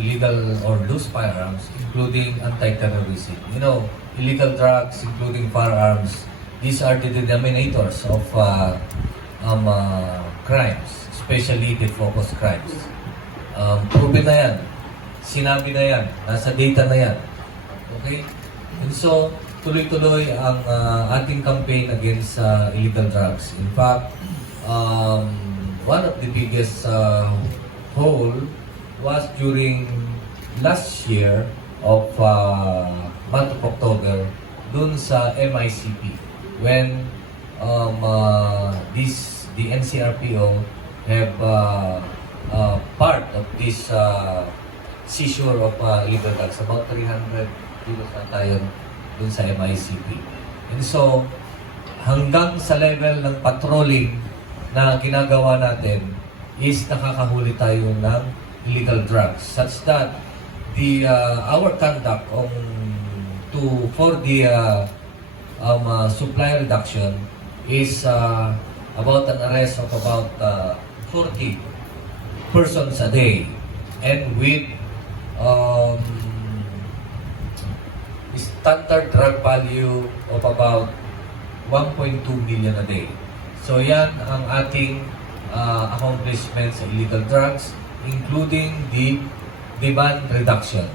illegal or loose firearms, including anti-terrorism. You know, illegal drugs, including firearms, these are the denominators of crimes, especially the focus crimes. Proven na yan. Sinabi na yan. Nasa data na yan. Okay? And so, tuloy-tuloy ang ating campaign against illegal drugs. In fact, one of the biggest hole was during last year of month of October dun sa MICP when the NCRPO have part of this seizure of illegal drugs. About 300 kilos na tayo dun sa MICP. And so, hanggang sa level ng patrolling na ginagawa natin is nakakahuli tayo ng illegal drugs such that the our conduct for the supply reduction is about an arrest of about 40 persons a day and with standard drug value of about 1.2 million a day. So yan ang ating accomplishments sa illegal drugs, including the demand reduction.